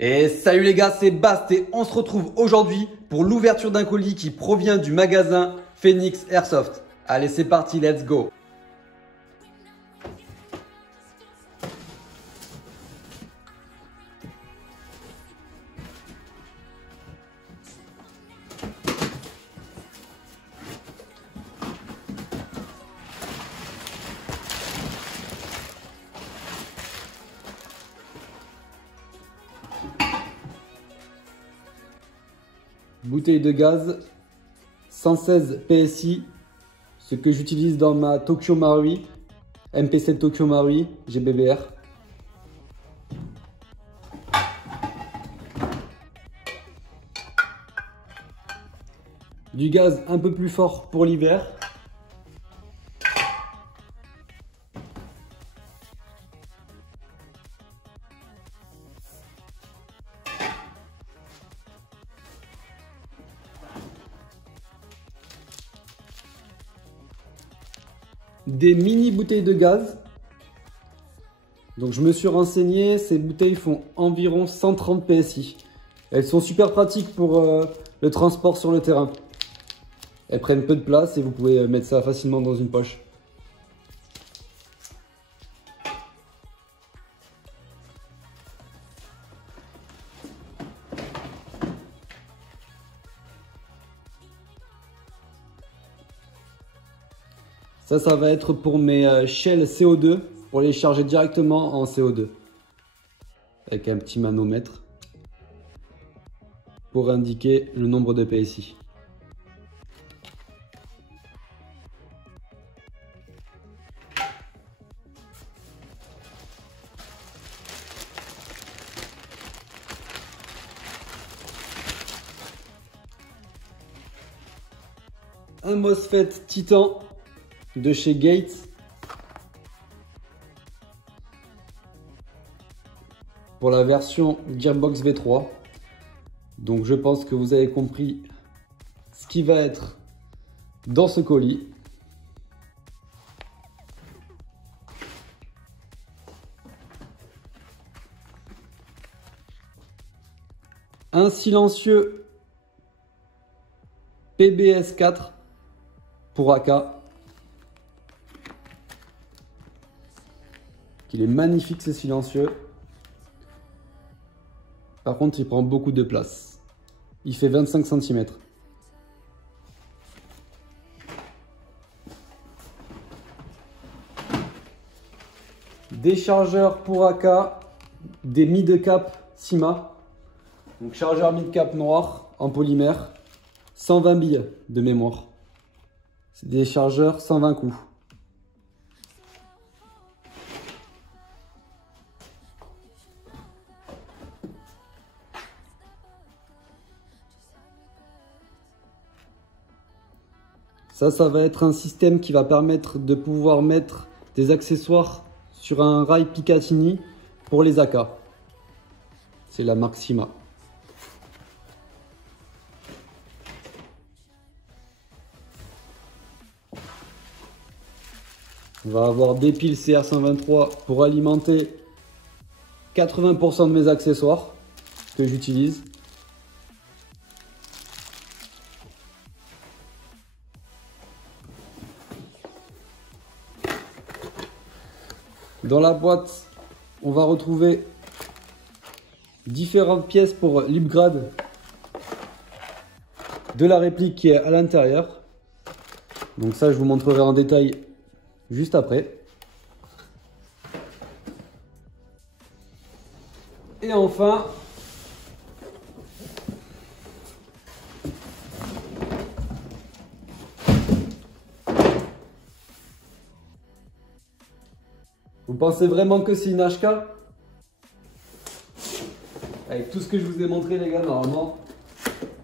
Et salut les gars, c'est Bast et on se retrouve aujourd'hui pour l'ouverture d'un colis qui provient du magasin Phoenix Airsoft. Allez, c'est parti, let's go! Bouteille de gaz, 116 PSI, ce que j'utilise dans ma Tokyo Marui, MP7 Tokyo Marui GBBR. Du gaz un peu plus fort pour l'hiver. Des mini bouteilles de gaz. Donc je me suis renseigné, ces bouteilles font environ 130 PSI. Elles sont super pratiques pour le transport sur le terrain. Elles prennent peu de place et vous pouvez mettre ça facilement dans une poche. Ça va être pour mes shells CO2, pour les charger directement en CO2. Avec un petit manomètre pour indiquer le nombre de PSI. Un MOSFET Titan de chez Gates. Pour la version Gearbox V3. Donc je pense que vous avez compris ce qui va être dans ce colis. Un silencieux PBS4 pour AK. Il est magnifique ce silencieux. Par contre, il prend beaucoup de place. Il fait 25 cm. Des chargeurs pour AK, des mid-cap Sima. Donc chargeur mid-cap noir en polymère, 120 billes de mémoire. C'est des chargeurs 120 coups. Ça va être un système qui va permettre de pouvoir mettre des accessoires sur un rail Picatinny pour les AK. C'est la marque Sima. On va avoir des piles CR123 pour alimenter 80% de mes accessoires que j'utilise. Dans la boîte, on va retrouver différentes pièces pour l'upgrade de la réplique qui est à l'intérieur. Donc ça, je vous montrerai en détail juste après. Et enfin, vous pensez vraiment que c'est une HK? Avec tout ce que je vous ai montré les gars, normalement,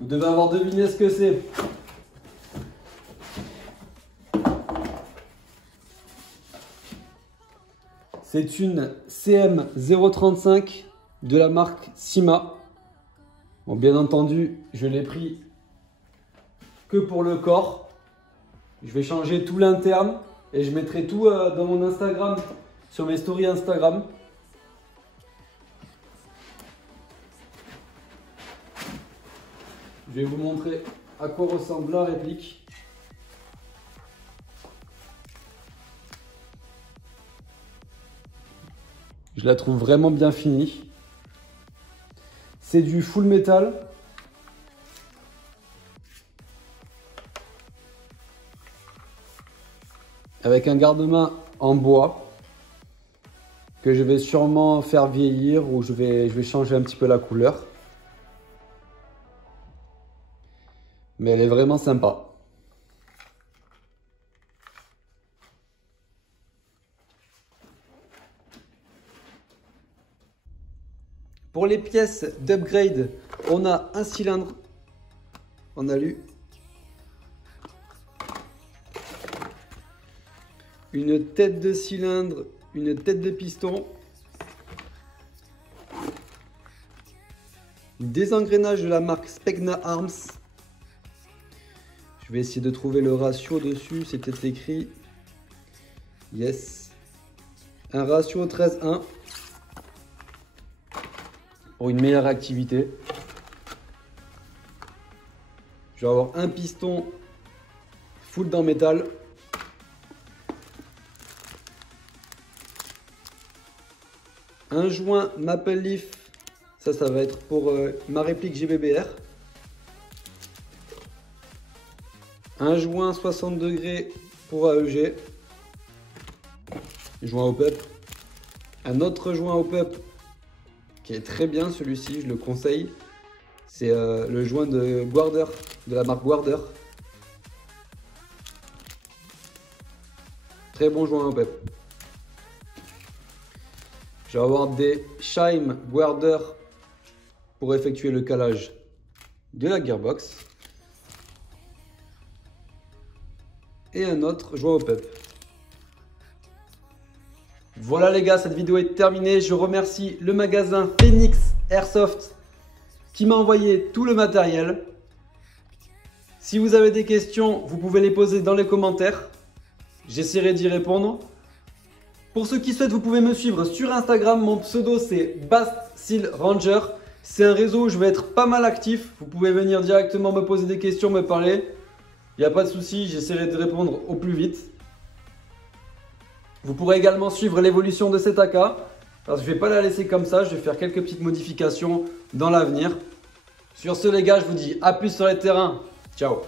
vous devez avoir deviné ce que c'est. C'est une CM035 de la marque Sima. Bon, bien entendu, je l'ai pris que pour le corps. Je vais changer tout l'interne et je mettrai tout dans mon Instagram, sur mes stories Instagram. Je vais vous montrer à quoi ressemble la réplique. Je la trouve vraiment bien finie. C'est du full métal. Avec un garde-main en bois que je vais sûrement faire vieillir ou je vais changer un petit peu la couleur. Mais elle est vraiment sympa. Pour les pièces d'upgrade, on a un cylindre en alu, une tête de cylindre, une tête de piston, des engrenages de la marque Specna Arms. Je vais essayer de trouver le ratio dessus, c'est peut-être écrit. Yes. Un ratio 13:1 pour une meilleure activité. Je vais avoir un piston full dans métal. Un joint Maple Leaf, ça va être pour ma réplique GBBR. Un joint 60 degrés pour AEG. Joint OPEP. Un autre joint OPEP qui est très bien, celui-ci, je le conseille. C'est le joint de Guarder, de la marque Guarder. Très bon joint OPEP. Je vais avoir des Shime Guarder pour effectuer le calage de la gearbox. Et un autre joint OPEP. Voilà les gars, cette vidéo est terminée. Je remercie le magasin Phoenix Airsoft qui m'a envoyé tout le matériel. Si vous avez des questions, vous pouvez les poser dans les commentaires. J'essaierai d'y répondre. Pour ceux qui souhaitent, vous pouvez me suivre sur Instagram. Mon pseudo c'est BastSealRanger. C'est un réseau où je vais être pas mal actif. Vous pouvez venir directement me poser des questions, me parler. Il n'y a pas de souci, j'essaierai de répondre au plus vite. Vous pourrez également suivre l'évolution de cette AK. Parce que je ne vais pas la laisser comme ça, je vais faire quelques petites modifications dans l'avenir. Sur ce les gars, je vous dis à plus sur les terrains. Ciao.